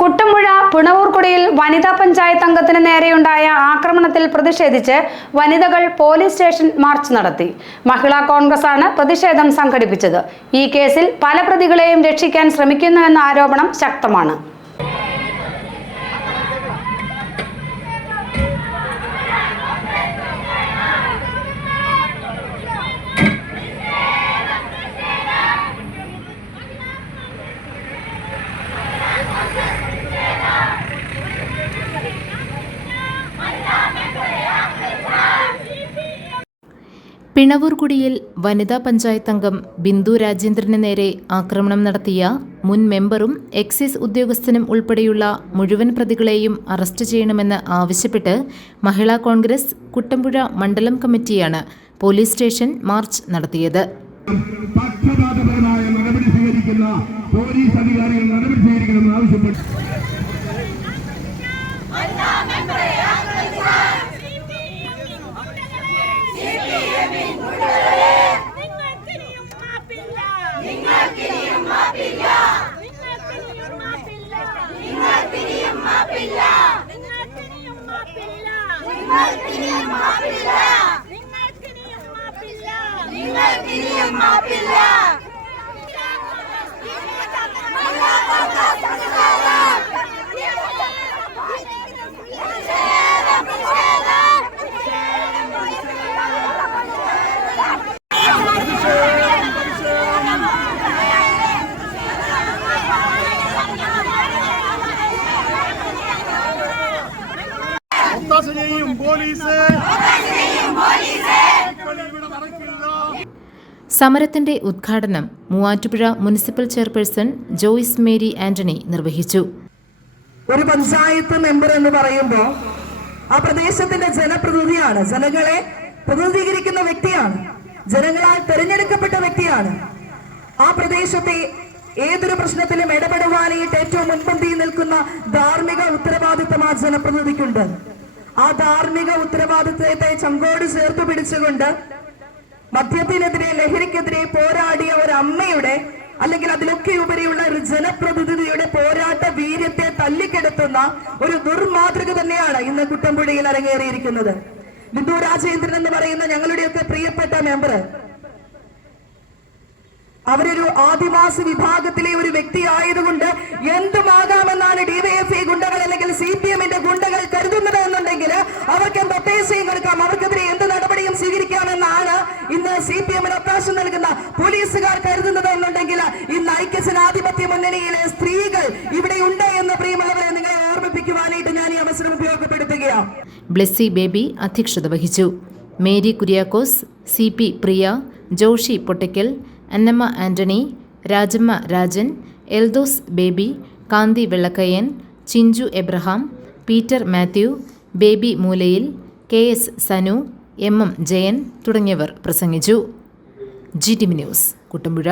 കുട്ടമ്പുഴ പുണവൂർക്കുടിയിൽ വനിതാ പഞ്ചായത്ത് അംഗത്തിന് നേരെയുണ്ടായ ആക്രമണത്തിൽ പ്രതിഷേധിച്ച് വനിതകൾ പോലീസ് സ്റ്റേഷൻ മാർച്ച് നടത്തി. മഹിളാ കോൺഗ്രസാണ് പ്രതിഷേധം സംഘടിപ്പിച്ചത്. ഈ കേസിൽ പല പ്രതികളെയും രക്ഷിക്കാൻ ശ്രമിക്കുന്നുവെന്ന ആരോപണം ശക്തമാണ്. പിണവൂർക്കുടിയിൽ വനിതാ പഞ്ചായത്ത് അംഗം ബിന്ദു രാജേന്ദ്രന് നേരെ ആക്രമണം നടത്തിയ മുൻ മെമ്പറും എക്സൈസ് ഉദ്യോഗസ്ഥനും ഉൾപ്പെടെയുള്ള മുഴുവൻ പ്രതികളെയും അറസ്റ്റ് ചെയ്യണമെന്ന് ആവശ്യപ്പെട്ട് മഹിളാ കോൺഗ്രസ് കുട്ടമ്പുഴ മണ്ഡലം കമ്മിറ്റിയാണ് പോലീസ് സ്റ്റേഷൻ മാർച്ച് നടത്തിയത്. സമരത്തിന്റെ ഉദ്ഘാടനം മൂവാറ്റുപുഴ മുനിസിപ്പൽ ചെയർപേഴ്സൺ ജോയ്സ് മേരി ആന്റണി നിർവഹിച്ചു. ഒരു പഞ്ചായത്ത് മെമ്പർ എന്ന് പറയുമ്പോൾ ആ പ്രദേശത്തിന്റെ ജനപ്രതിനിധിയാണ്, ജനങ്ങളെ പ്രതിനിധീകരിക്കുന്ന വ്യക്തിയാണ്, ജനങ്ങളാൽ തെരഞ്ഞെടുക്കപ്പെട്ട വ്യക്തിയാണ്. ആ പ്രദേശത്തെ ഏതൊരു പ്രശ്നത്തിലും ഇടപെടുവാനായിട്ട് ഏറ്റവും മുൻപന്തിയിൽ നിൽക്കുന്ന ധാർമ്മിക ഉത്തരവാദിത്തം ആ ജനപ്രതിനിധിക്കുണ്ട്. ആ ധാർമ്മിക ഉത്തരവാദിത്തത്തെ ചങ്കോട് ചേർത്ത് പിടിച്ചുകൊണ്ട് മദ്യത്തിനെതിരെ, ലഹരിക്കെതിരെ പോരാടിയ ഒരു അമ്മയുടെ, അല്ലെങ്കിൽ അതിലൊക്കെ ഉപരിയുള്ള ഒരു ജനപ്രതിനിധിയുടെ പോരാട്ട വീര്യത്തെ തല്ലിക്കെടുത്തുന്ന ഒരു ദുർമാതൃക തന്നെയാണ് ഇന്ന് കുട്ടമ്പുഴയിൽ അരങ്ങേറിയിരിക്കുന്നത്. ബിന്ദു രാജേന്ദ്രൻ എന്ന് പറയുന്ന ഞങ്ങളുടെയൊക്കെ പ്രിയപ്പെട്ട മെമ്പർ, അവരൊരു ആദിവാസി വിഭാഗത്തിലെ ഒരു വ്യക്തി ആയതുകൊണ്ട് എന്തുമാകാമെന്നാണ് ഡിവൈഎഫ്ഐ ഗുണ്ടകൾ അല്ലെങ്കിൽ CPM-ന്റെ ഗുണ്ടകൾ കരുതുന്നത് എന്നുണ്ടെങ്കിൽ അവർക്ക് എന്ത് ഒത്താശയും കൊടുക്കാം, അവർക്കെതിരെ എന്ത് നടപടിയും സ്വീകരിക്കാമെന്നാണ് ഇന്ന് CPM-ന് ഒത്താശ നൽകുന്ന പോലീസുകാർ കരുതുന്നത് എന്നുണ്ടെങ്കിൽ ഇന്ന് ഐക്യജനാധിപത്യ മുന്നണിയിലെ സ്ത്രീകൾ ഇവിടെയുണ്ട് എന്ന് പ്രിയമുള്ളവരെ നിങ്ങളെ ഓർമ്മിപ്പിക്കുവാനായിട്ട് ഞാൻ ഈ അവസരം ഉപയോഗപ്പെടുത്തുകയാണ്. ബ്ലെസ്സി ബേബി അധ്യക്ഷത വഹിച്ചു. Mary Kuriakose, CP Priya, Joshy Pottakkal, Annamma Antony, Rajamma Rajan, Eldhose Baby, Kanthi Vellakkayyan, Chinchu Abraham, Peter Mathew, Baby Moolayil, KS Sanu, MM Jayan തുടങ്ങിയവർ പ്രസംഗിച്ചു. GTV news Kuttampuzha.